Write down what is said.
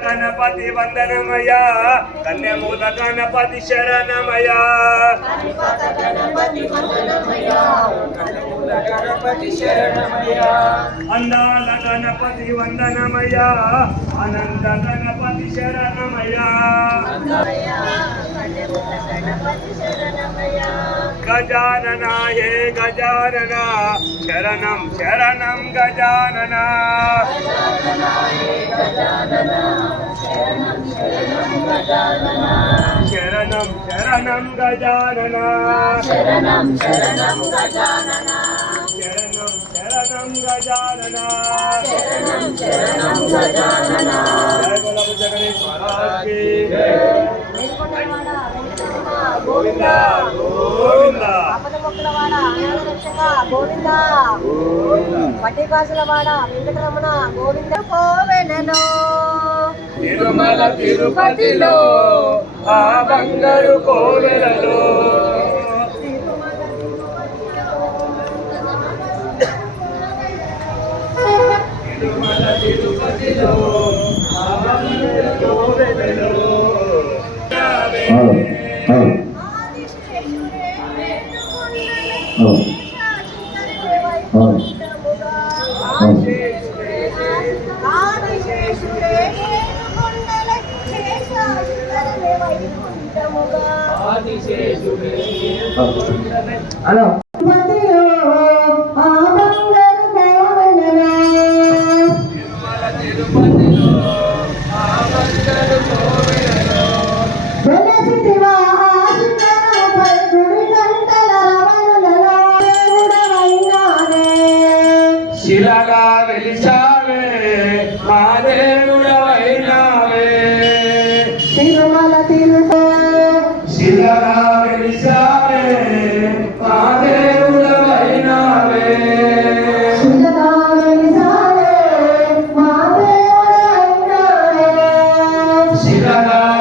గణపతి వందనమయ కన్యమూల గణపతి శరణమయ అందాల గణపతి వందనమయ అనంత గణపతి శరణమయ గజానన హే గజానన శరణం శరణం గజానన శరణం శరణం గజానన శరణం శరణం గజానన శరణం శరణం గజానన శరణం శరణం గజానన జయ బోలో జగదీశ్ మహారాజ్ की గోవింద గోవింద అపదముక్కులవాడ అనాథరక్షక గోవింద పట్టికాసులవాడ వెంకటరమణ గోవింద కోవెలలో తిరుమల తిరుపతిలో ఆ బంగారు కోవెలలో తిరుమల తిరుపతిలో ఆ బంగారు కోవెలలో హలో శిలగా వెలిచావే మా దేవుడవైనావే తిరుమల శిలగా వెలిచావే మా దేవుడవైనావే శిలగా